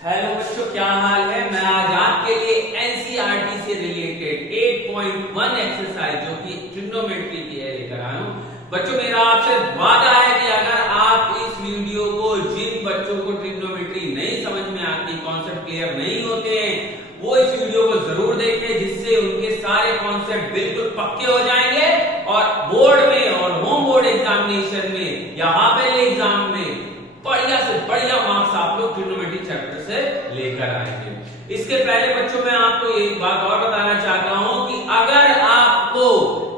Hello बच्चों, क्या हाल है। मैं आज आपके लिए एनसीईआरटी से रिलेटेड 8.1 एक्सरसाइज जो कि ट्रिग्नोमेट्री की है लेकर आया हूं। बच्चों, मेरा आपसे वादा है कि अगर आप इस वीडियो को, जिन बच्चों को ट्रिग्नोमेट्री नहीं समझ में आती, कॉन्सेप्ट क्लियर नहीं होते हैं, वो इस वीडियो को जरूर देखें, जिससे उनके सारे कॉन्सेप्ट बिल्कुल पक्के हो जाएंगे और बोर्ड में और होम बोर्ड एग्जामिनेशन में या हाफ ईयरली एग्जाम में बढ़िया से बढ़िया मार्क्स आप लोग ट्रिग्नोमेट्री चैप्टर से लेकर आएंगे। इसके पहले बच्चों, मैं आपको एक बात और बताना चाहता हूं कि अगर आपको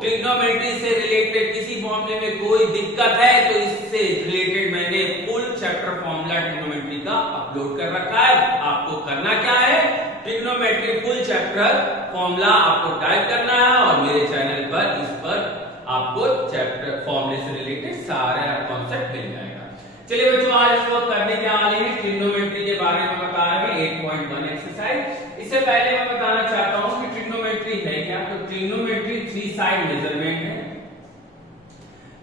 ट्रिग्नोमेट्री से रिलेटेड किसी फॉर्मूले में कोई दिक्कत है तो इससे रिलेटेड मैंने फुल चैप्टर फॉर्मूला ट्रिग्नोमेट्री का अपलोड कर रखा है। आपको करना क्या है, ट्रिग्नोमेट्री फुल चैप्टर फॉर्मूला आपको टाइप करना है और मेरे चैनल पर इस पर आपको चैप्टर फॉर्मूले से रिलेटेड सारा कॉन्सेप्ट मिल जाएगा। चलिए बच्चों, आज हम लोग करने क्या वाले हैं, ट्रिग्नोमेट्री के बारे में बता रहे हैं 8.1 एक्सरसाइज। इससे पहले मैं बताना चाहता हूं कि ट्रिग्नोमेट्री है क्या। तो ट्रिग्नोमेट्री थ्री साइड मेजरमेंट है,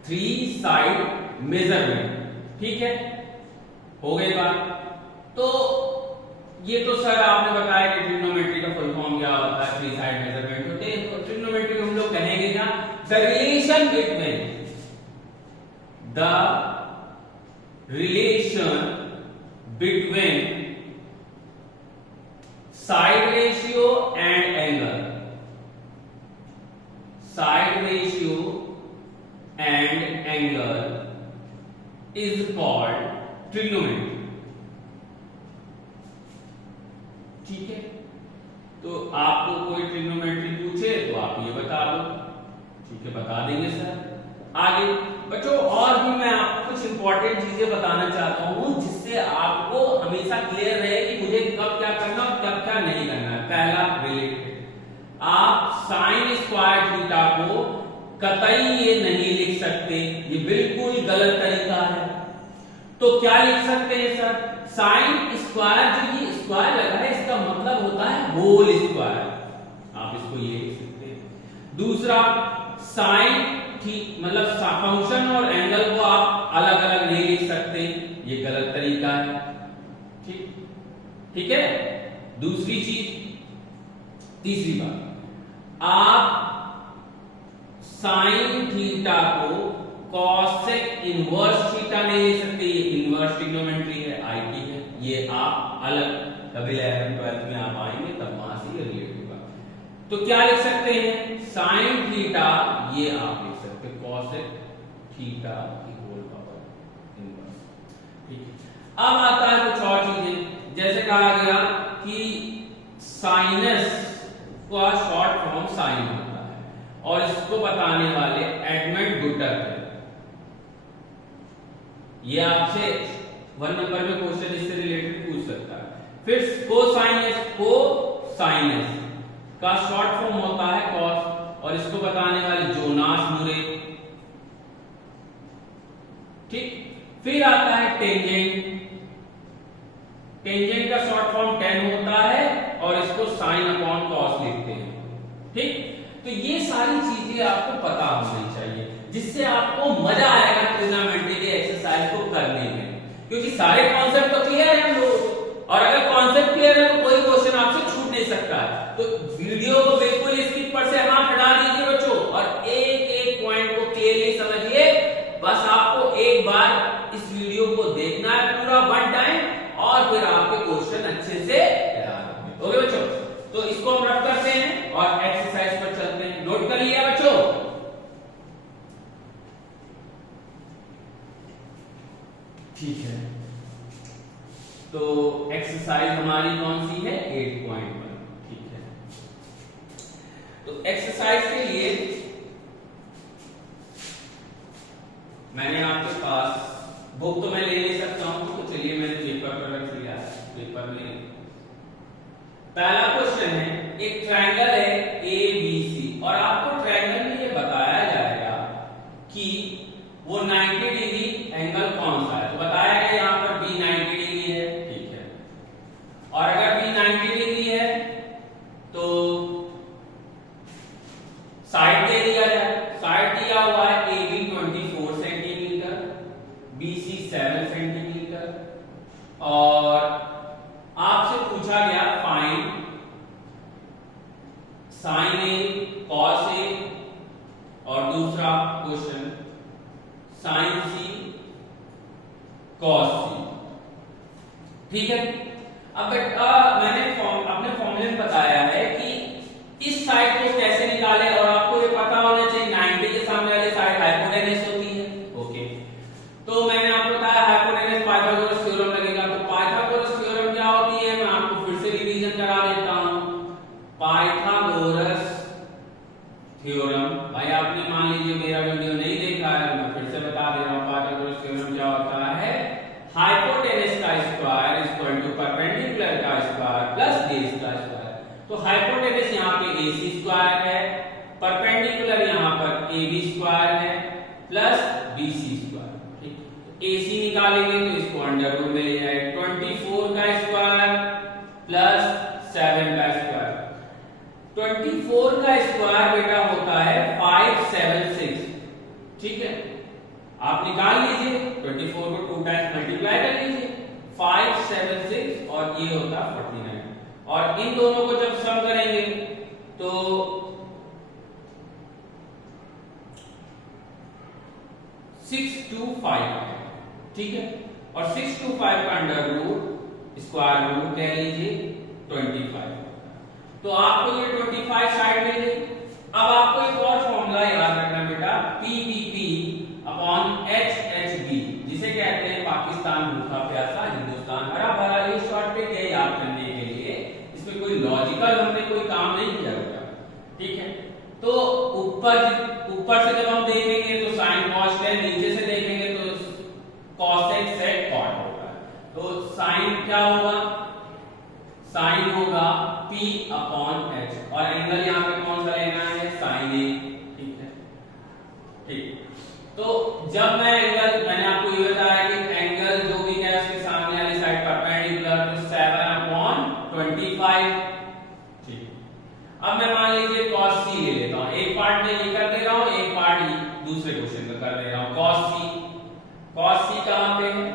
थ्री साइड मेजरमेंट, ठीक है, हो गई बात। तो ये तो सर आपने बताया कि ट्रिग्नोमेट्री का फुल फॉर्म क्या होता है, थ्री साइड मेजरमेंट होते हैं। तो ट्रिग्नोमेट्री हम लोग कहेंगे क्या, the relation between the relation between side ratio and angle, side ratio and angle is called trigonometry, ठीक है। तो आपको कोई ट्रिग्नोमेट्री पूछे तो आप ये बता दो, ठीक है, बता देंगे सर। आगे बच्चों, और भी मैं आपको कुछ इंपॉर्टेंट चीजें बताना चाहता हूं जिससे आपको हमेशा क्लियर रहे कि मुझे कब क्या करना और कब क्या नहीं करना है। पहला रिलेटेड, आप साइन स्क्वायर थीटा को कतई ये नहीं लिख सकते, ये बिल्कुल गलत तरीका है। तो क्या लिख सकते हैं सर, साइन स्क्वायर, जो ये स्क्वायर लगा है इसका मतलब होता है होल स्क्वायर, आप इसको ये लिख सकते हैं। दूसरा, साइन ठीक मतलब फंक्शन और एंगल को आप अलग अलग नहीं लिख सकते, ये गलत तरीका है, ठीक ठीक है। दूसरी चीज, तीसरी बात, आप साइन थीटा को कॉसेक इनवर्स थीटा नहीं ले सकते, ये इनवर्स ट्रिग्नोमेट्री है, आईटी है, ये आप अलग कभी 11th 12th में आप आएंगे तब वहां से रिलेट होगा। तो क्या लिख सकते हैं, साइन थीटा ये आप लिख सकते हैं कॉसेक थीटा की होल पावर इनवर्स, ठीक है। अब आता है कुछ और चीजें, जैसे कहा गया कि साइनस का शॉर्ट फॉर्म साइन होता है और इसको बताने वाले एडमंड गुटर थे। ये आपसे 1 नंबर में क्वेश्चन इससे रिलेटेड पूछ सकता है। फिर कोसाइनस, कोसाइनस का शॉर्ट फॉर्म होता है कॉस और इसको बताने वाले जोनास मुरे, ठीक। फिर आता है टेंजेंट, टेंजेंट का शॉर्ट फॉर्म टेन होता है और इसको साइन अपॉन कॉस लिखते हैं, ठीक। तो ये सारी चीजें आपको पता होनी चाहिए जिससे आपको मजा आएगा ट्रिग्नोमेट्री के एक्सरसाइज को करने में, क्योंकि सारे कॉन्सेप्ट तो क्लियर है हम लोग, और अगर कॉन्सेप्ट क्लियर है तो कोई क्वेश्चन आपसे छूट नहीं सकता है। तो वीडियो को बिल्कुल स्किप पर से हाथ हटा दीजिए बच्चों और एक एक पॉइंट को क्लियरली समझिए। बस आपको एक बार इस वीडियो को देखना है पूरा 1 टाइम और फिर आपके क्वेश्चन अच्छे से तैयार होंगे। ओके बच्चों, तो इसको हम रख करते हैं और एक्सरसाइज पर चलते हैं। नोट कर लिया बच्चों, ठीक है। तो एक्सरसाइज हमारी कौन सी है, 8.1, ठीक है। तो एक्सरसाइज के लिए मैंने आपके पास बुक तो मैं ले नहीं सकता हूं, तो चलिए मैंने पेपर पर रख लिया है, पेपर में पहला क्वेश्चन है, एक ट्रायंगल है ABC और आपको ट्रायंगल में ये बताया जाएगा कि वो 90 डिग्री एंगल कौन सा है। तो बताया गया यहां पर B 90 डिग्री है, ठीक है, और अगर B 90 डिग्री है तो साइड दे दिया जाए, साइड दिया हुआ है AB 24 सेंटीमीटर, BC 7 सेंटीमीटर और पूछा गया find sign A cos A, और दूसरा क्वेश्चन साइन सी कॉस सी। ठीक है, अब मैंने अपने फॉर्मूले में बताया है कि इस साइड को कैसे निकालें, और आपको ये पता होना चाहिए 90 के सामने वाली साइड हाइपोटेनस होती है। ओके, तो मैंने आपको बताया हाइपोटेनस पाइथागोरस थ्योरम लगेगा। तो पाइथागोरस थ्योरम क्या होती है, मैं आपको फिर से रिवीजन करा देता हूं। पाइथागोरस थ्योरम, भाई आपने मान लीजिए मेरा वीडियो नहीं देखा है, मैं फिर से बता दे रहा हूं। पाइथागोरस थ्योरम क्या होता है, हाइपोटेनस का स्क्वायर इक्वल टू परपेंडिकुलर का स्क्वायर प्लस बेस का स्क्वायर। तो हाइपोटेनस यहाँ पे AC स्क्वायर है, परपेंडिकुलर यहाँ पर AB स्क्वायर है प्लस BC स्क्वायर। ठीक, AC निकालेंगे तो इसको अंडर रूट में ले जाए, 24 का स्क्वायर प्लस 7 का स्क्वायर। 24 का स्क्वायर बेटा होता है 576। ठीक है, आप निकाल लीजिए, 24 को 2 टाइम्स मल्टीप्लाई कर लीजिए, 576 और ये होता 49। और इन दोनों को जब सम करेंगे तो 625। ठीक है, और 625 का अंडर रूट स्क्वायर रूट कह लीजिए 25। तो आपको ये 25 साइड मिल गई। अब आपको एक और फॉर्मूला याद रखना बेटा, PPP अपॉन HHB, जिसे कहते हैं पाकिस्तान भूखा प्यासा, हिंदुस्तान हरा भरा। ये शॉर्टकट है याद करने के लिए, इसमें कोई लॉजिकल हमने कोई काम नहीं किया बेटा। ठीक है, तो ऊपर से जब हम देखेंगे तो साइन कॉस है, नीचे से देखेंगे तो कॉसेक सेक कॉट होगा। तो साइन क्या होगा, साइन होगा P अपॉन H, और एंगल यहाँ पे कौन सा लेना है, साइन ए। ठीक है, ठीक, तो जब मैंने आपको ये बताया कि एंगल जो भी है उसके सामने वाली साइड परपेंडिकुलर, तो 7 अपॉन 25। ठीक, अब मैं मान लीजिए cos c ले लेता हूं, एक पार्ट में ये कर दे रहा हूं, एक पार्ट दूसरे क्वेश्चन में कर दे रहा हूं। cos c कहां पे है,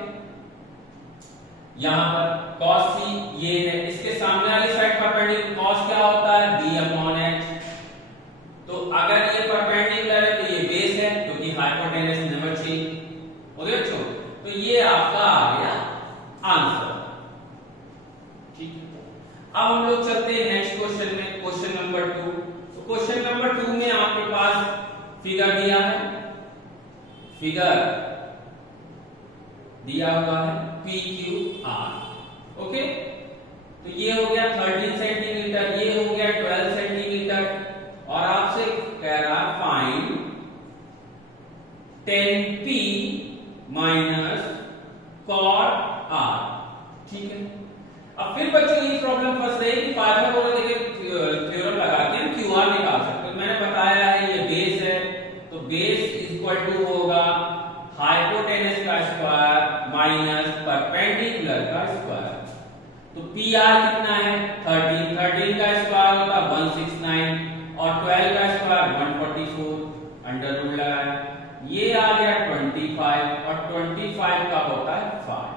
यहां पर cos c ये है, इसके सामने वाली साइड परपेंडिकुलर, cos क्या होता है b अपॉन h। तो अगर ये परपेंडिकुलर है तो ये बेस है, क्योंकि हाइपोटेनस नंबर 6 हो गया बच्चों। तो ये आपका आ गया आंसर। ठीक है, अब हम लोग चलते हैं नेक्स्ट क्वेश्चन में, क्वेश्चन नंबर 2। तो क्वेश्चन नंबर 2 में आपके पास फिगर दिया है, फिगर दिया हुआ है PQR। ओके, तो ये हो गया 13 सेंटीमीटर, ये हो गया 12 सेंटीमीटर, और आपसे कह रहा find 10P minus cot R। ठीक है, अब फिर बच्चों ये प्रॉब्लम फंस रही है कि पाइथागोरस थ्योरम लगा के हम QR निकाल सकते हैं। मैंने बताया है ये बेस है, तो बेस इक्वल टू होगा हाइपोटेनस का स्क्वायर माइनस परपेंडिकुलर का स्क्वायर। तो PR कितना है 13, 13 का स्क्वायर होता 169, और 12 का स्क्वायर 144, अंडर रूट लगाया, ये आ गया 25, और 25 का होता है 5।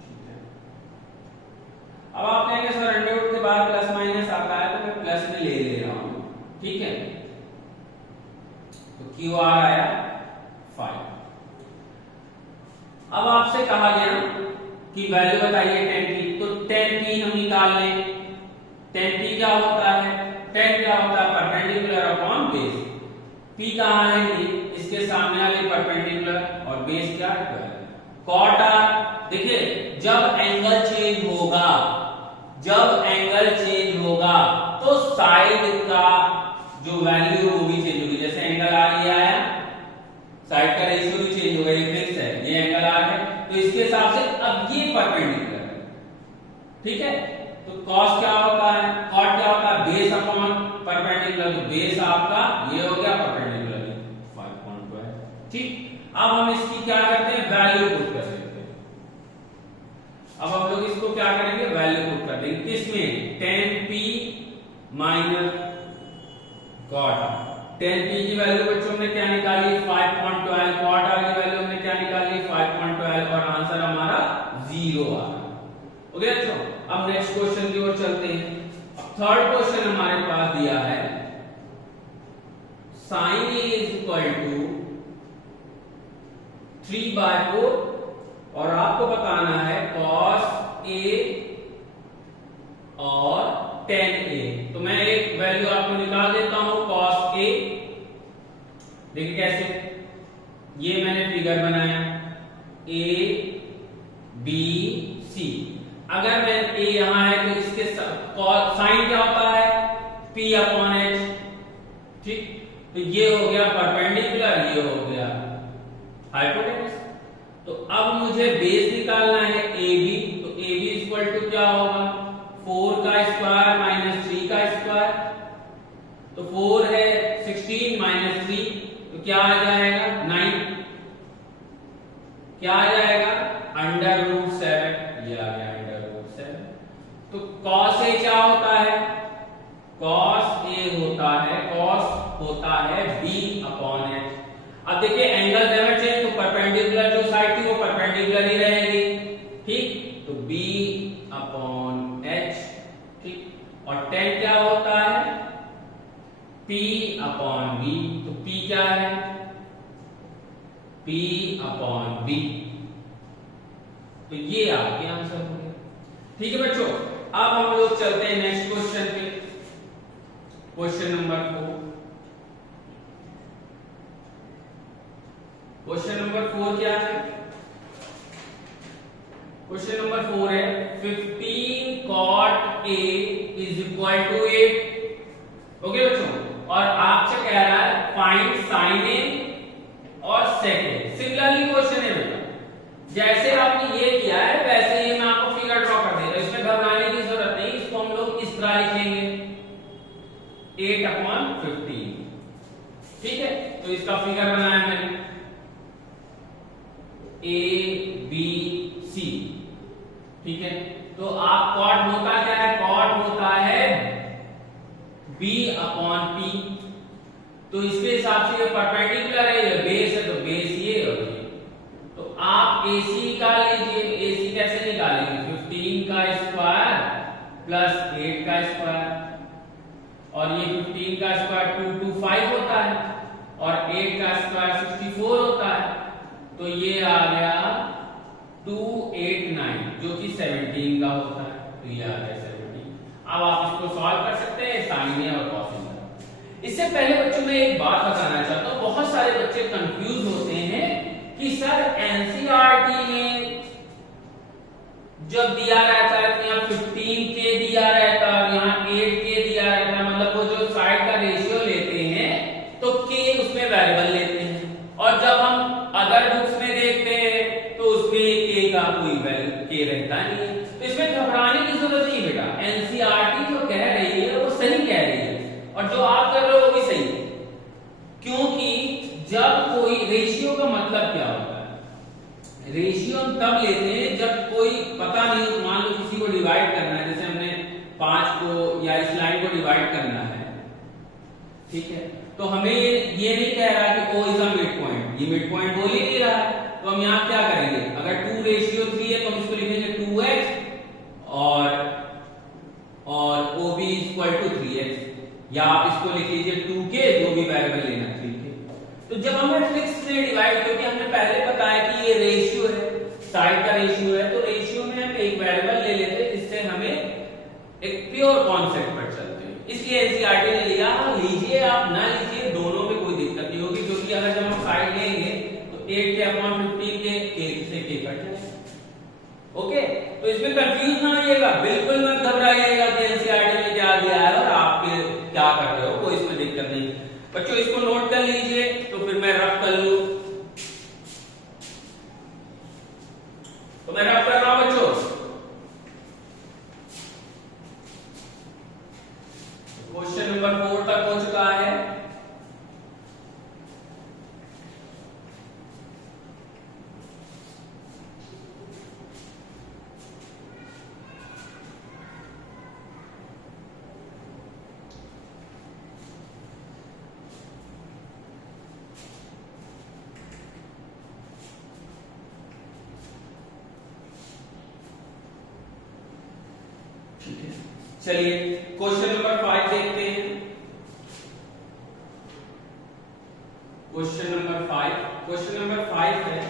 ठीक है, अब आप कहेंगे सर अंडर रूट के बाद प्लस माइनस आता है, तो मैं प्लस में ले रहा हूं। ठीक है, तो QR आया 5। अब आपसे कहा गया कि वैल्यू बताइए 10P, तो 10P हम निकाल लें। 10P क्या होता है, 10 क्या होता है परपेंडिकुलर अपॉन बेस। P कहां है, ये इसके सामने वाले परपेंडिकुलर, और बेस क्या 12। cot R, देखिए जब एंगल चेंज होगा, जब एंगल चेंज होगा तो साइड का जो वैल्यू वो भी चेंज होगी। जैसे एंगल R ये आया, साइड का रेशियो भी चेंज होगा, ये फिक्स है, ये एंगल R है, तो इसके हिसाब से अब ये परपेंडिकुलर है। ठीक है, तो cos क्या होता है, cot क्या होता है, बेस अपॉन परपेंडिकुलर, तो बेस आपका ये हो गया परपेंडिकुलर 5.12। ठीक, अब हम इसकी क्या करते हैं, वैल्यू पुट कर देते हैं। अब हम लोग इसको क्या करेंगे, वैल्यू पुट कर देंगे किसमें, 10P माइनस cot। 10P की वैल्यू बच्चों हमने क्या निकाली 5.12, cot R की वैल्यू हमने क्या निकाली 5.12, और आंसर हमारा 0 आ रहा। ओके बच्चों, अब नेक्स्ट क्वेश्चन की ओर चलते हैं। अब थर्ड क्वेश्चन हमारे पास दिया है sin A is equal to 3/4 और आपको बताना है cos A और tan A। तो मैं एक वैल्यू आपको निकाल देता हूं cos A। देखिए कैसे, ये मैंने फिगर बनाया A B C। अगर मैं A यहां है तो इसके साइन क्या होता है P अपॉन H, ठीक। तो ये हो गया परपेंडिकुलर, ये हो गया हाइपोटेनस। तो अब मुझे बेस निकालना है AB। तो AB इक्वल टू क्या होगा 4 का स्क्वायर माइनस 3 का स्क्वायर। तो 4 है 16 माइनस 3 तो क्या आ जाएगा 9। क्या आ जाएगा √7। ये आ गया √7। तो cos A क्या होता है, cos A होता है B अपॉन H। अब देखिए एंगल नेवर चेंज, तो परपेंडिकुलर जो साइड थी वो परपेंडिकुलर ही रहेगी, ठीक। तो B अपॉन H, ठीक। और tan क्या होता है P अपॉन B। तो P क्या है P अपॉन B। तो ये आपके आंसर हो गए, ठीक है बच्चों। अब हम लोग चलते हैं नेक्स्ट क्वेश्चन पे, क्वेश्चन नंबर 4। क्वेश्चन नंबर 4 क्या है, क्वेश्चन नंबर 4 है 15 cot A is equal to 8। Okay बच्चों, और आपसे कह रहा है फाइंड sin A और sec A। सिमिलरली क्वेश्चन है बेटा, जैसे आपने ये किया है वैसे ही मैं आपको फिगर ड्रॉ कर दे रहा हूं, इसमें घबराने की जरूरत नहीं। इसको हम लोग इस तरह लिखेंगे 8/15, ठीक है। तो इसका फिगर बनाया मैंने A B C, ठीक है। तो आप कॉट होता क्या है, कॉट होता है B अपॉन P। तो इसके हिसाब से ये परपेंडिकुलर है, ये बेस है, तो बेस ये और ये। तो आप AC निकाल लीजिए। AC कैसे निकालेंगे 15 का स्क्वायर प्लस 8 का स्क्वायर, और ये 15 का स्क्वायर 225 होता है और 8 का स्क्वायर 64 होता है। तो ये आ गया 289 जो कि 17 का होता है। तो ये आ गया 17। अब आप इसको सॉल्व कर सकते हैं sin A और cos A। इससे पहले बच्चों मैं एक बात बताना चाहता हूं, बहुत सारे बच्चे कंफ्यूज होते हैं कि सर एनसीईआरटी में जब दिया रहता है तो यहाँ 15K दिया रहता है, यहाँ 8K दिया रहता है, मतलब वो जो साइड का रेशियो लेते हैं तो K उसमें वेरिएबल लेते हैं, और जब हम अदर बुक्स में देखते हैं तो उसमें K का कोई वैल्यू K रहता नहीं है। तो इसमें घबराने की जरूरत नहीं बेटा, एनसीईआरटी जो कह रही है वो सही कह रही है और जो आप कर रहे हो वो भी सही है। क्योंकि जब कोई रेशियो का मतलब क्या होता है, रेशियो हम तब लेते हैं जब कोई पता नहीं, मान लो किसी को डिवाइड करना है, जैसे हमने 5 को या इस लाइन को डिवाइड करना है, ठीक है। तो हमें ये नहीं कह रहा कि O is a mid point, ये मिड पॉइंट बोल ही नहीं रहा है। तो हम यहाँ क्या करेंगे, अगर 2:3 है तो हम इसको लिखेंगे 2x और OB इक्वल टू 3x, या आप इसको लिख लीजिए 2K, जो भी वेरिएबल लेना, ठीक है। तो जब हमें फिक्स में डिवाइड, क्योंकि हमने पहले बताया कि ये रेशियो है, साइड का रेशियो है, तो रेशियो में हम एक वेरिएबल ले लेते हैं जिससे हमें एक प्योर कॉन्सेप्ट पर चलते हैं। इसलिए एनसीईआरटी ने लिया, लीजिए आप ना लीजिए दोनों में कोई दिक्कत नहीं होगी, क्योंकि अगर जब हम साइड लेंगे तो 8K/15 के एक से K कट जाएगा। ओके, तो इसमें कंफ्यूज ना होइएगा, बिल्कुल मत घबराइएगा कि एनसीईआरटी ने क्या दिया है और आप क्या कर रहे हो, कोई इसमें दिक्कत नहीं। बच्चों इसको नोट कर लीजिए, तो फिर मैं रफ कर लूं। तो मैं रफ कर रहा हूं बच्चों। क्वेश्चन नंबर 4 तक हो चुका है। चलिए क्वेश्चन नंबर 5 देखते हैं। क्वेश्चन नंबर 5 है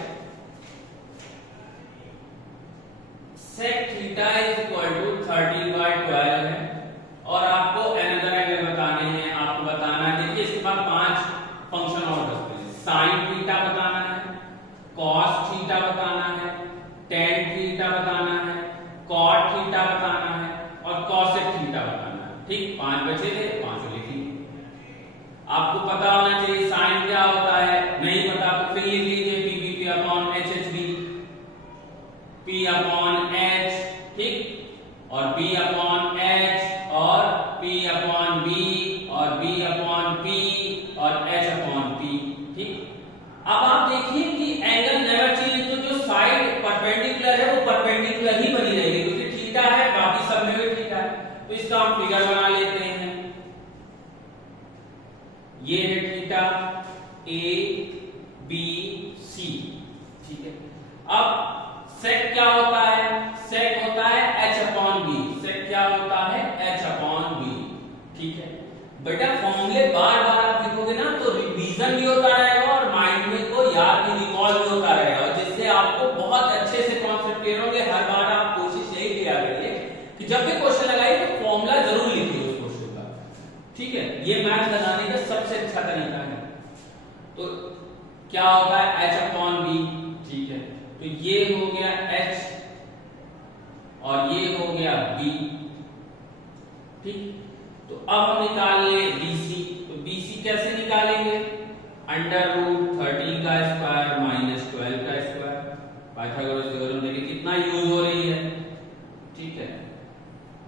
sec theta is equal to 30/12 है और आपको अनदर एंगल बताने हैं। आपको बताना है, देखिए इसके बाद 5 फंक्शन और बचते हैं। sin थीटा बताना है, cos थीटा बताना है, tan थीटा बताना है, cot थीटा बताना है और cosec थीटा बताना है। ठीक, 5 बचे थे, 5 लिखिए। आपको पता होना चाहिए sin क्या होता है, नहीं पता तो फिर लिख लीजिए ppp upon hhb, p upon h, ठीक, और b अपॉन h और p अपॉन b और b अपॉन p और h अपॉन p। ठीक, अब आप देखिए कि एंगल नेवर चेंज, तो जो साइड परपेंडिकुलर है वो परपेंडिकुलर ही बनी रहेगी, क्योंकि थीटा है, बाकी सब में भी थीटा है। तो इसका हम फिगर बना लेते हैं। ये है थीटा a b c, ठीक है। अब sec क्या होता है, sec होता है h अपॉन b, sec क्या होता है h अपॉन b, ठीक है। बेटा फॉर्मूले बार बार आप लिखोगे ना तो रिवीजन भी होता रहेगा और माइंड में को याद भी, रिकॉल भी होता रहेगा, जिससे आपको बहुत अच्छे से कॉन्सेप्ट क्लियर होंगे। हर बार आप कोशिश यही किया करिए कि जब भी क्वेश्चन लगाइए तो फॉर्मूला जरूर लिखिए उस क्वेश्चन का, ठीक है। ये मैथ लगाने का सबसे अच्छा तरीका है। तो क्या होता है h अपॉन b, ठीक है। तो ये हो गया h और ये हो गया b, ठीक। तो अब हम निकाल ले bc। तो bc कैसे निकालेंगे, अंडर रूट 13 का स्क्वायर माइनस 12 का स्क्वायर। पाइथागोरस थ्योरम देखिए कितना यूज हो रही है, ठीक है।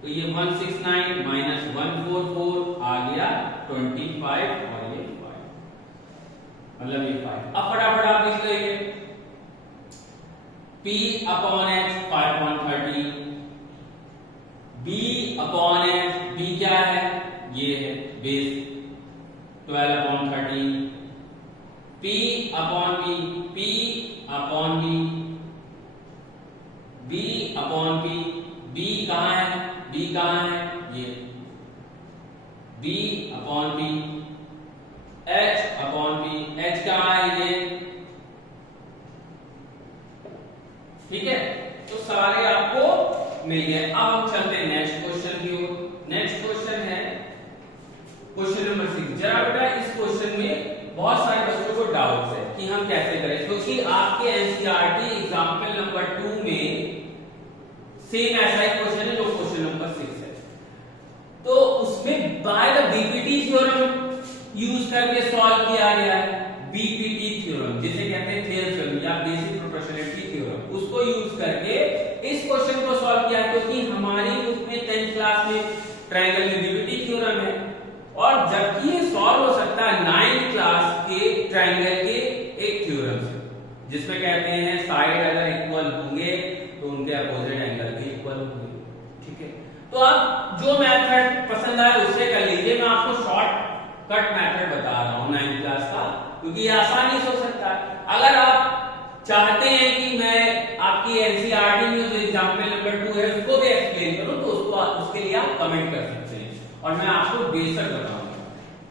तो ये 169 माइनस 144 आ गया 25 और ये 5, मतलब ये 5। अब फटाफट आप लिख लीजिए p upon h 5/30, b upon h, b क्या है, ये है base 12/30, p upon b, p upon b, b upon p, b कहां है, b कहां है, ये b upon b, h upon b, h कहां है, ये, ठीक है। तो सारे आपको मिल गए। अब हम चलते हैं नेक्स्ट क्वेश्चन की ओर। नेक्स्ट क्वेश्चन है क्वेश्चन नंबर 6। जरा बेटा इस क्वेश्चन में बहुत सारे बच्चों को डाउट्स है कि हम कैसे करें, क्योंकि आपके एनसीईआरटी एग्जाम्पल नंबर 2 में सेम ऐसा ही क्वेश्चन है जो क्वेश्चन नंबर 6 है। तो उसमें by the BPT theorem use करके सॉल्व किया गया है। बीपीटी थ्योरम जिसे कहते हैं थेल थ्योरम या बेसिक प्रोपोर्शनैलिटी थ्योरम, उसको यूज करके इस क्वेश्चन को सॉल्व किया, क्योंकि हमारी उसमें 10th क्लास में ट्रायंगल में बीपीटी थ्योरम है और जबकि ये सॉल्व हो सकता है 9th क्लास के ट्रायंगल के एक थ्योरम से, जिसमें कहते हैं साइड अगर इक्वल होंगे तो उनके अपोजिट एंगल भी इक्वल होंगे, ठीक है। तो आप जो मेथड पसंद आए उससे कर लीजिए। मैं आपको शॉर्ट कट मेथड बता रहा हूं 9th क्लास का, क्योंकि ये आसानी से हो सकता है। अगर आप चाहते हैं कि मैं आपकी एनसीईआरटी में जो एग्जांपल नंबर 2 है उसको भी एक्सप्लेन करूं, तो उसके लिए आप कमेंट कर सकते हैं और मैं आपको बेसर बताऊंगा,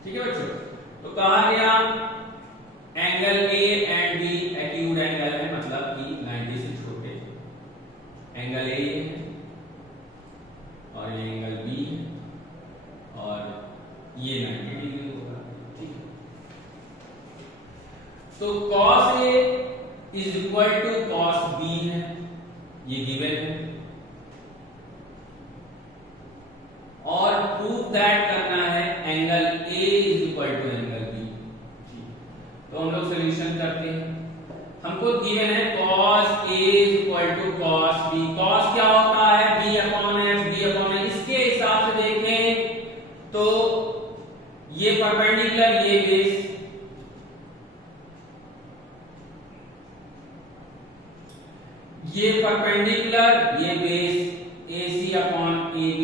ठीक है बच्चों। तो कहा गया angle A and B acute angle है, मतलब कि 90 से छोटे। एंगल ए है और ये एंगल बी है और ये 90 डिग्री होगा, ठीक है। तो cos A is equal to cos B है, ये गिवन है, और प्रूव दैट करना है angle A is equal to angle B। तो हम लोग सॉल्यूशन करते हैं। हमको गिवन है cos A is equal to cos B। cos क्या होता है, B upon H, B upon H। इसके हिसाब से देखें तो ये परपेंडिकुलर, ये बेस, ये परपेंडिकुलर, ये बेस AC अपॉन AB।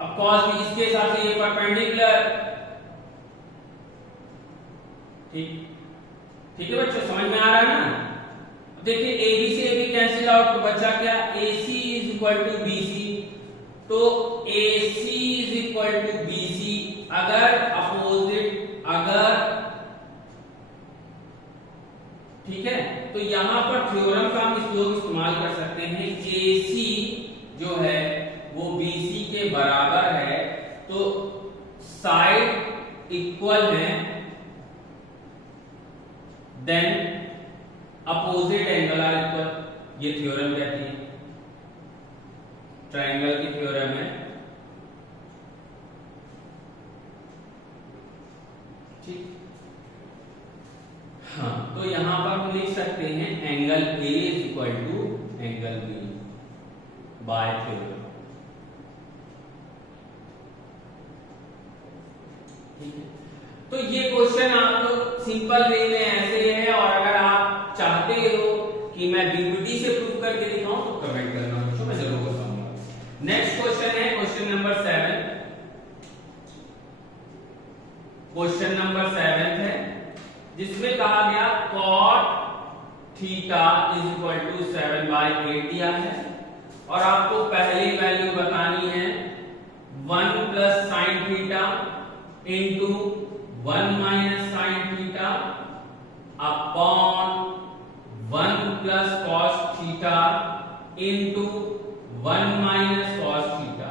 अब cos B इसके हिसाब से ये परपेंडिकुलर, ठीक, ठीक है बच्चों, समझ में आ रहा है ना। देखिए AB से AB कैंसिल आउट, तो बचा क्या, AC is equal to BC। तो AC is equal to BC अगर अपोजिट, अगर, ठीक है, तो यहां पर थ्योरम का हम इस लोग इस्तेमाल कर सकते हैं। AC जो है वो BC के बराबर है, तो साइड इक्वल है, then opposite angle are equal. ये थ्योरम कहती है, ट्रायंगल की थ्योरम है, ठीक। हाँ, तो यहां पर हम लिख सकते हैं angle A is equal to angle B by theorem, ठीक है। तो ये क्वेश्चन आप लोग सिंपल वे में ऐसे है, और अगर आप चाहते हो कि मैं बीपीटी से प्रूव करके दिखाऊं तो कमेंट करना बच्चों, मैं जरूर बताऊंगा। नेक्स्ट क्वेश्चन है क्वेश्चन नंबर 7। क्वेश्चन नंबर 7 है जिसमें कहा गया cot theta is equal to 7/8 दिया है, और आपको पहली वैल्यू बतानी है 1 plus sine theta into 1 minus sine theta upon 1 plus cos theta into 1 minus cos theta,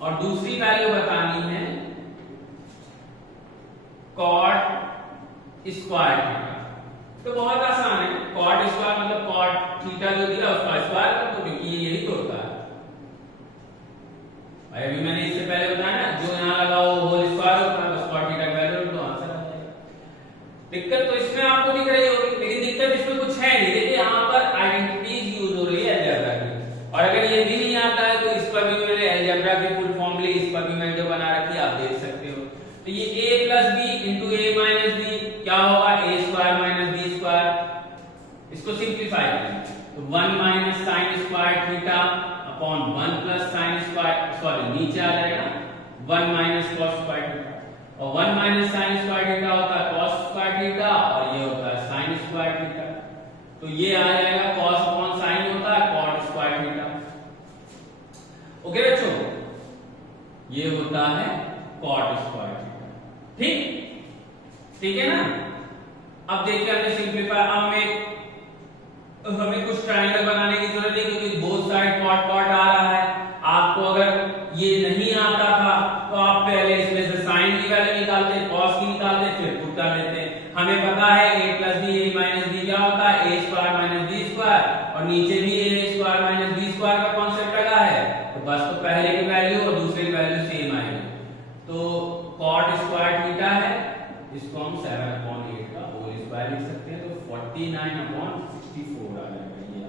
और दूसरी वैल्यू बतानी है कॉट स्क्वायर थीटा। तो बहुत आसान है, कॉट स्क्वायर मतलब कॉट थीटा जो दिया उसका स्क्वायर कर दो, क्योंकि ये यही तो होता है। अभी मैंने इससे पहले बताया ना, जो यहां लगा वो होल स्क्वायर होता है, तो कॉट थीटा का वैल्यू तो आंसर आ जाएगा। दिक्कत तो इसमें आपको दिख रही होगी, लेकिन दिक्कत इसमें कुछ है नहीं। देखिए यहां पर आइडेंटिटीज यूज हो रही है अलजेब्रा की, और अगर ये भी नहीं आता है तो इस पर भी मैंने अलजेब्रा की फुल फॉर्म ली, इस पर भी मैंने जो बना रखी है आप देख सकते हो। तो ये a plus B into a minus B क्या होगा, a square minus b square. इसको सिंप्लीफाई करें तो 1 minus sine square theta upon 1 plus sine square, sorry नीचे आ जाएगा 1 माइनस कॉस स्क्वायर थीटा, और 1 माइनस साइन स्क्वायर थीटा होता है कॉस स्क्वायर थीटा, और ये होता है साइन स्क्वायर थीटा। तो ये आ जाएगा कॉस अपॉन साइन होता है कॉट स्क्वायर थीटा। ओके बच्चों, ये होता है कॉट स्क्वायर थीटा, ठीक है ना। अब देखिए हमने सिंप्लीफाई, अब हमें कुछ ट्रायंगल बनाने की जरूरत है, क्योंकि बोथ साइड कॉट कॉट आ रहा है। आपको अगर ये नहीं आता था तो आप पहले इसमें से साइन की वैल्यू निकालते, कॉस की निकालते, फिर पुट कर देते। हमें पता है a plus B a minus B क्या होता है, a square minus b square, और नीचे भी a square minus b square का कॉन्सेप्ट लगा है, तो बस तो पहले की वैल्यू और दूसरे की वैल्यू सेम आएगी। तो कॉट स्क्वायर थीटा है, इसको हम 7/8 का होल स्क्वायर लिख सकते हैं, तो 49/64 आ जाएगा ये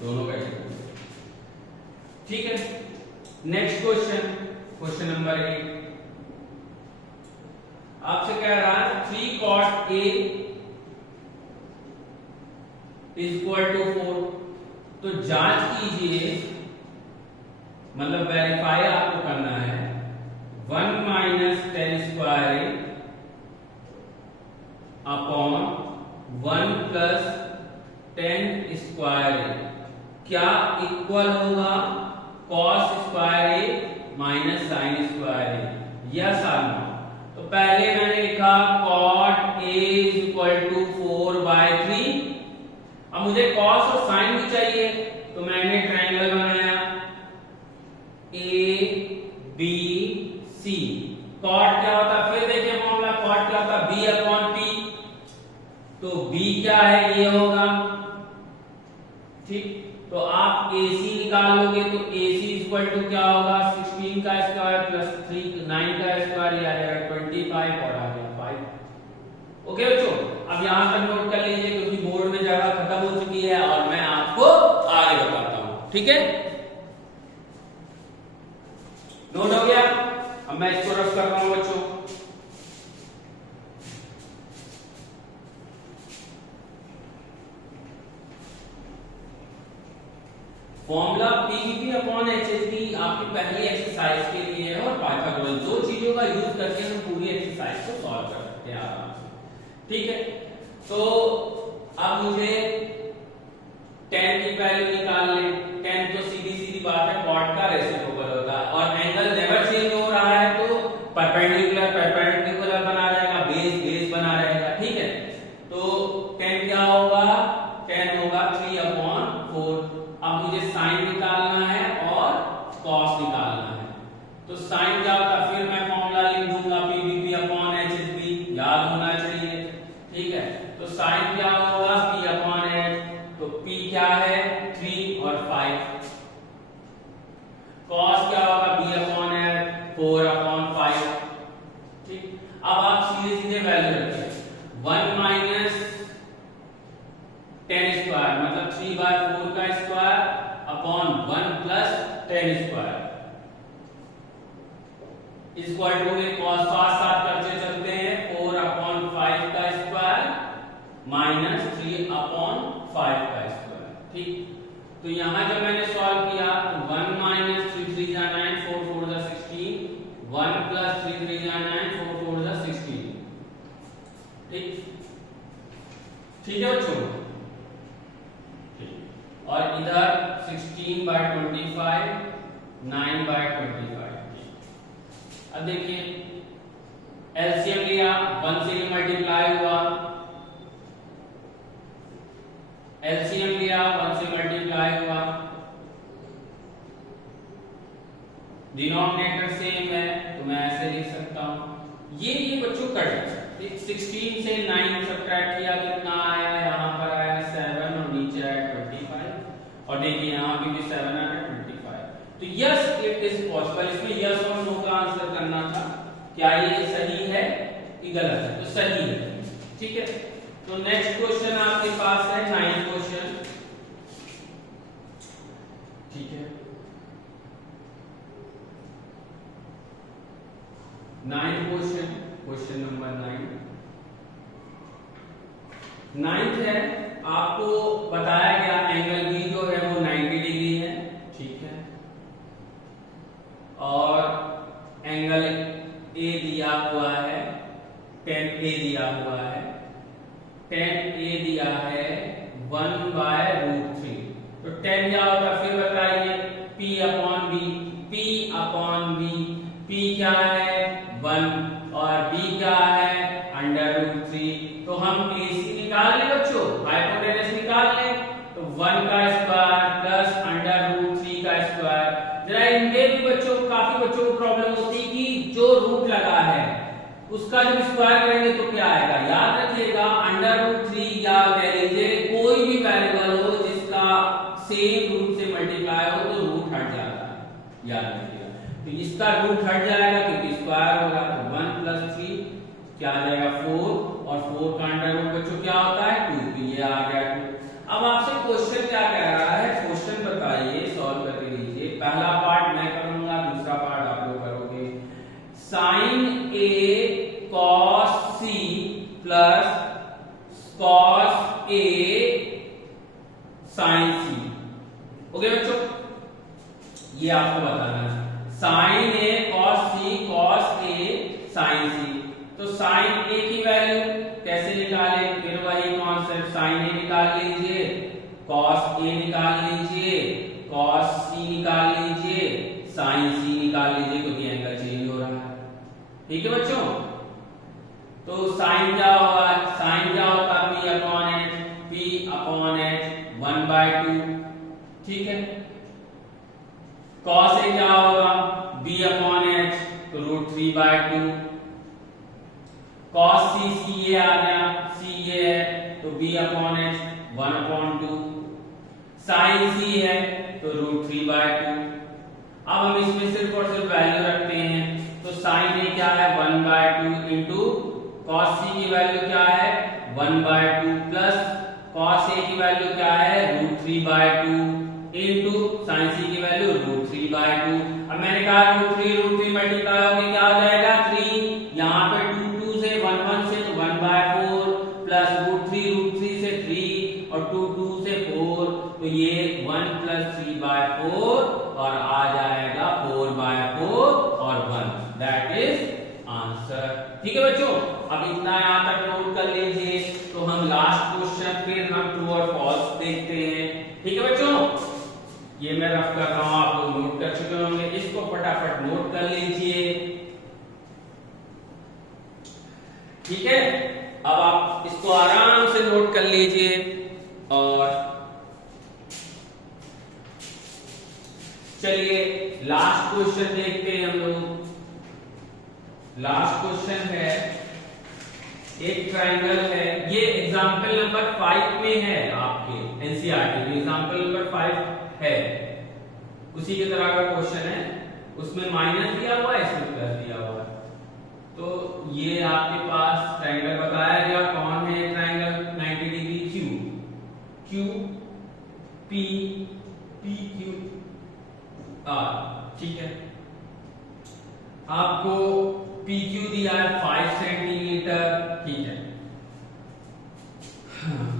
दोनों का, ठीक है। नेक्स्ट क्वेश्चन, क्वेश्चन नंबर 8 आपसे कह रहा है 3 cot a is equal to 4। तो जांच कीजिए, मतलब वेरीफाई आपको करना है 1 minus 10 square a upon 1 plus 10 square a क्या इक्वल होगा cos square a minus sine square a, yes और नो। तो पहले मैंने लिखा cot a is equal to 4/3। अब मुझे cos और sin भी चाहिए, तो मैंने ट्रायंगल बनाया a b c। cot क्या होता है, फिर देखिए फॉर्मूला, cot क्या होता है, b अपॉन p। तो b क्या है, ये होगा, ठीक। तो आप AC निकाल लोगे तो AC इक्वल टू क्या होगा, 16 का स्क्वायर प्लस 9 का स्क्वायर, ये आ जाएगा 25 और आ गया 5। ओके बच्चों, अब यहां तक नोट कर लीजिए, क्योंकि बोर्ड में जगह खत्म हो चुकी है और मैं आपको आगे बताता हूं, ठीक है। नोट हो गया, अब मैं इसको रफ कर रहा हूं बच्चों। फॉर्मूला PVP अपॉन HSD आपकी पहली एक्सरसाइज के लिए है, और पाइथागोरस दो चीजों का यूज करके हम पूरी एक्सरसाइज को सॉल्व कर सकते हैं आराम से, ठीक है। तो अब मुझे 10 की वैल्यू निकाल लें। 10 तो सीधी सीधी बात है, cot का रेसिप्रोकल होता 1 plus ten square equal to में cos साथ साथ करते चलते हैं 4 अपॉन 5 का स्क्वायर माइनस 3 अपॉन 5 का स्क्वायर। ठीक, तो यहां जब मैंने सॉल्व किया तो 1 माइनस 3 3 जा 9 4 4 जा 16 1 प्लस 3 3 जा 9 4 4 जा 16। ठीक, ठीक है बच्चों। और इधर 16/25 9/25। अब देखिए एलसीएम लिया 1 से ये मल्टीप्लाई हुआ, एलसीएम लिया 1 से मल्टीप्लाई हुआ, डिनोमिनेटर सेम है तो मैं ऐसे लिख सकता हूं। ये बच्चों कट 16 से 9 सब्ट्रैक्ट किया कितना आया, यहां पर आया 7 और नीचे आया 25 और देखिए यहां भी 7 आया 25। तो यस इट इज पॉसिबल। इसमें यस और नो का आंसर करना था, क्या ये सही है कि गलत है, तो सही है। ठीक है, तो नेक्स्ट क्वेश्चन आपके पास है 9th क्वेश्चन। ठीक है, 9th question, question number 9th है। आपको बताया गया एंगल बी जो है वो 90 डिग्री है। ठीक है, और एंगल ए दिया हुआ है 10 ए दिया हुआ है 10 ए दिया है 1/√3। तो 10 क्या होता है फिर बताइए, P upon B. P upon B, P क्या है 1 और B क्या है √3। तो हम AC निकाल ले बच्चों, हाइपोटेनस निकाल ले। तो 1 का स्क्वायर प्लस √3 का स्क्वायर। जरा इनमें भी बच्चों काफी बच्चों को प्रॉब्लम होती है कि जो रूट लगा है उसका जब स्क्वायर करेंगे तो क्या आएगा। याद रखिएगा √3 या कह लीजिए कोई भी वेरिएबल हो जिसका सेम रूट से मल्टीप्लाई हो तो रूट हट जाता है, याद रखिएगा। तो इसका रूट हट जाएगा क्योंकि स्क्वायर होगा। तो 1 प्लस 3 क्या आ जाएगा 4 और 4 का अंडर रूट बच्चों क्या होता है 2। तो ये आ गया 2। अब आपसे क्वेश्चन क्या कह रहा है, क्वेश्चन बताइए, सॉल्व करके लीजिए। पहला पार्ट मैं करूंगा, दूसरा पार्ट आप लोग करोगे। Sign A cos C plus cos A sign C. Okay बच्चों, ये आपको बताना है। Sign A cos C cos A sign सी। तो साइन ए की वैल्यू कैसे निकाले, फिर वही कॉन्सेप्ट, साइन ए निकाल लीजिए, कॉस ए निकाल लीजिए, कॉस सी निकाल लीजिए, साइन सी निकाल लीजिए क्योंकि एंगल चेंज हो रहा है। ठीक है बच्चों, तो साइन क्या होगा, साइन क्या होता है P upon H, P upon H 1/2। ठीक है, कॉस ए क्या होगा B अपॉन H तो √3/2। कॉस सी सी ए आ गया, सी ए है तो B अपॉन H 1/2। साइन सी है तो √3/2। अब हम इसमें सिर्फ और सिर्फ वैल्यू रखते हैं। तो साइन ए क्या है 1/2 इंटू कॉस सी की वैल्यू क्या है 1/2 प्लस कॉस ए की वैल्यू क्या है √3/2 इंटू साइन सी की वैल्यू √3/2। अब मैंने कहा √3 मल्टीप्लाई होकर क्या हो जाएगा 3। यहाँ पे 2 से 1 से तो 1/4 प्लस √3 से 3 और 2 से 4 तो ये 1 प्लस 3/4 और आ जाएगा 4/4 और 1। That is answer. ठीक है बच्चों, अब इतना यहां तक नोट कर लीजिए। तो हम लास्ट क्वेश्चन फिर हम ट्रू और फॉल्स देखते हैं। ठीक है बच्चों, ये मैं रफ कर रहा हूं, आप लोग नोट कर चुके होंगे, इसको फटाफट नोट कर लीजिए। ठीक है, अब आप इसको आराम से नोट कर लीजिए। और चलिए लास्ट क्वेश्चन देखते हैं हम लोग। लास्ट क्वेश्चन है, एक ट्रायंगल है, ये एग्जांपल नंबर 5 में है आपके एनसीईआरटी में, एग्जांपल नंबर 5 है, उसी की तरह का क्वेश्चन है। उसमें माइनस दिया हुआ है, इसमें प्लस दिया हुआ है। तो ये आपके पास ट्रायंगल बताया गया, कौन है triangle 90 degree, Q P P Q ठीक है। आपको PQ दिया है 5 सेंटीमीटर, ठीक है।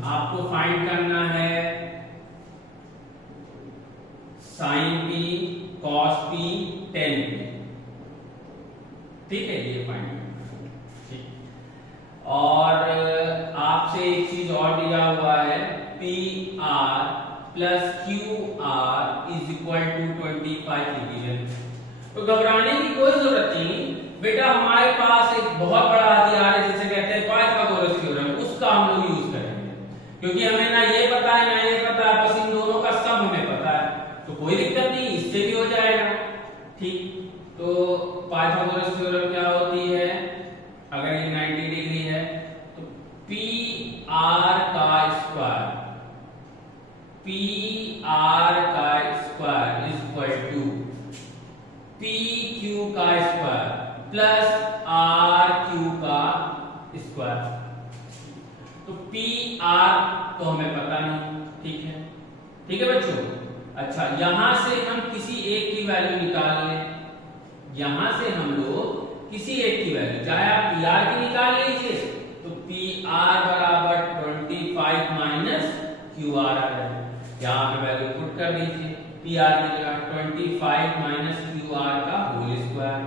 आपको फाइंड करना है sine P cos P tan P, ठीक है, ये फाइंड करना है, ठीक। और आपसे एक चीज और दिया हुआ है PR plus QR is equal to 25 division. तो घबराने की कोई जरूरत नहीं बेटा, हमारे पास एक बहुत बड़ा हथियार है जिसे कहते हैं पाइथागोरस थ्योरम, उसका हम लोग यूज करेंगे, क्योंकि हमें ना ये पता है ना ये पता है, बस इन दोनों का सम हमें पता है, तो कोई दिक्कत नहीं, इससे भी हो जाएगा, ठीक। तो पाइथागोरस थ्योरम क्या होती है, अगर ये 90 डिग्री है तो PR का स्क्वायर, PR का square is equal to PQ का स्क्वायर प्लस RQ का स्क्वायर। तो PR तो हमें पता नहीं, ठीक है, ठीक है बच्चों। अच्छा, यहां से हम किसी एक की वैल्यू निकाल लें, यहां से हम लोग किसी एक की वैल्यू, चाहे आप PR की निकाल लीजिए तो PR बराबर 25 माइनस QR आ जाएगा, यहाँ पे वैल्यू पुट कर दीजिए, PR की जगह 25 माइनस QR का होल स्क्वायर,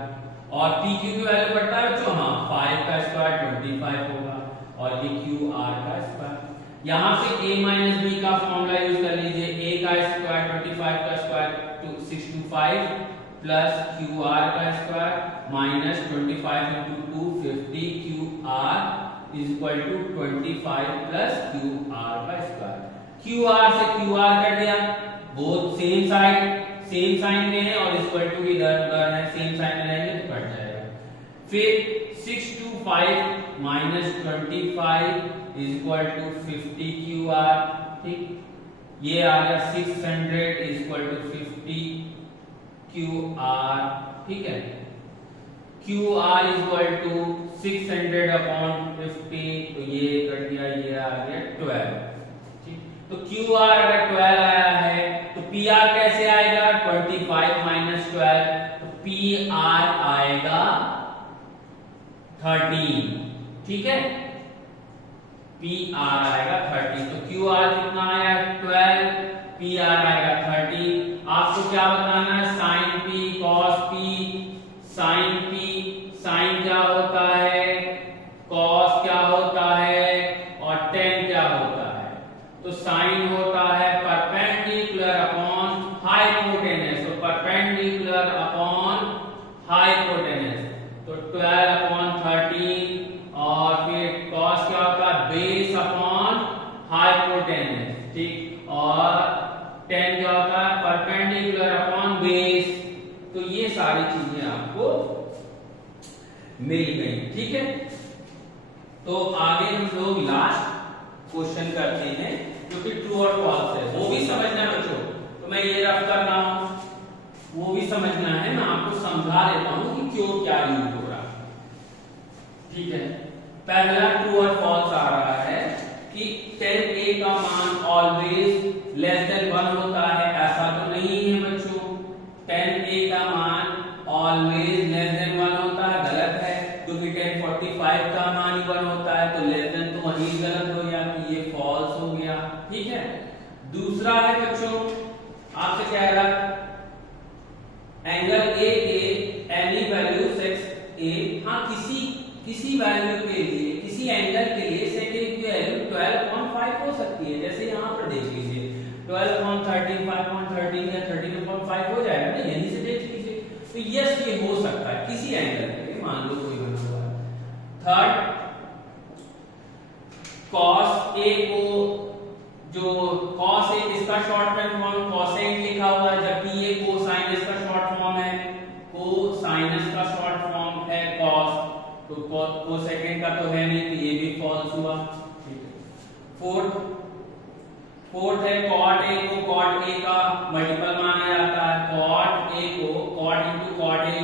और PQ की वैल्यू पड़ता है बच्चों, हाँ 5 का स्क्वायर 25 होगा, और ये QR का स्क्वायर। यहाँ पे A माइनस B का फॉर्मूला यूज कर लीजिए, A का स्क्वायर 25 का स्क्वायर 625 प्लस QR का square minus 25 into 250 QR is equal to 25 plus QR का स्क्वायर। QR से QR कट गया, बोथ सेम साइन में है और इक्वल टू इधर उधर है, सेम साइन में रहेंगे तो कट जाएगा। फिर 625 minus 25 is equal to 50 QR, ठीक, ये आ गया 600 इज इक्वल टू 50 QR, ठीक है। QR is equal to 600 upon 50, तो ये कट गया, ये आ गया 12, तो QR अगर 12 आया है तो PR कैसे आएगा, 25 माइनस 12, तो PR आएगा 13, ठीक है, PR आएगा 13, तो QR कितना आया 12, PR आएगा 13। आपको क्या बताना है, sine P cos P, sine P, sine क्या होता है, cos क्या होता है, और tan क्या होता है, तो साइन होता है परपेंडिकुलर अपॉन हाइपोटेनस, तो परपेंडिकुलर अपॉन हाइपोटेनस, तो 12 अपॉन 13, और फिर cos क्या होता है, बेस अपॉन हाइपोटेनस, ठीक, और tan क्या होता है, परपेंडिकुलर अपॉन बेस। तो ये सारी चीजें आपको मिल गई, ठीक है। तो आगे हम लोग लास्ट क्वेश्चन करते हैं जो कि ट्रू और फॉल्स है, वो भी समझना बच्चों, तो मैं ये रफ कर रहा हूं, वो भी समझना है, मैं आपको समझा देता हूं कि क्यों क्या यूज हो रहा है, ठीक है। पहला ट्रू और फॉल्स आ रहा है कि 10A का मान ऑलवेज लेस देन 1 होता है, ऐसा तो नहीं है बच्चों, 10A का मान ऑलवेज लेस देन 1 होता है, गलत है, क्योंकि 1045 का मान ही 1 होता है, तो लेस देन तो वही गलत हो गया, तो ये फॉल्स हो गया, ठीक है। दूसरा है बच्चों, आपसे कह रहा एंगल A के एनी वैल्यू सेक्स A, हाँ किसी वैल्यू के लिए, किसी एंगल के लिए सेक A की वैल्यू 12.5 हो सकती है, जैसे यहाँ पर देख लीजिए 12.13, 5.13 या 13.5 हो जाएगा ना, यहीं से देख लीजिए, तो यस ये हो सकता है किसी एंगल के लिए, मान लो कोई बना हुआ है। थर्ड, cos A को, जो cos A इसका शॉर्ट फॉर्म cosine लिखा हुआ है, जबकि ये कोसाइनस का शॉर्ट फॉर्म है, कोसाइनस का शॉर्ट फॉर्म है cos, तो कोसेकेंड का तो है नहीं, तो ये भी फॉल्स हुआ, ठीक है। फोर्थ है cot A को cot A का मल्टीपल माना जाता है, cot A को cot into cot A,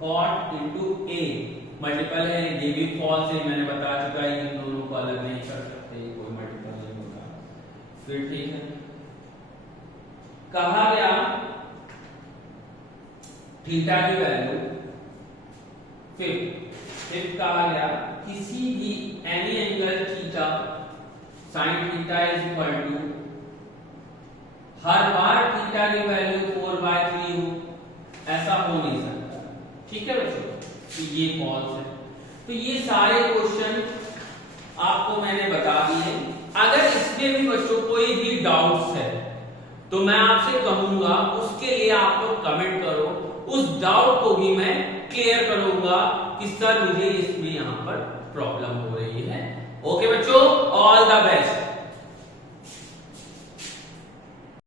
cot into A multiple है, ये भी फॉल्स है, मैंने बता चुका है, इन दोनों को अलग नहीं कर सकते, कोई मल्टीपल नहीं होगा। फिर ठीक है, कहा गया थीटा की वैल्यू फिफ्थ कहा गया किसी भी any angle theta sine theta is equal to हर बार थीटा की वैल्यू 4/3 हो, ऐसा हो नहीं सकता। ठीक है बच्चों, तो ये फॉल्स है। तो ये सारे क्वेश्चन आपको मैंने बता दिए। अगर इसमें भी बच्चों कोई भी डाउट्स है तो मैं आपसे कहूंगा उसके लिए आप लोग कमेंट करो, उस डाउट को भी मैं क्लियर करूंगा कि सर मुझे इसमें यहां पर प्रॉब्लम हो रही है। ओके बच्चों, ऑल द बेस्ट।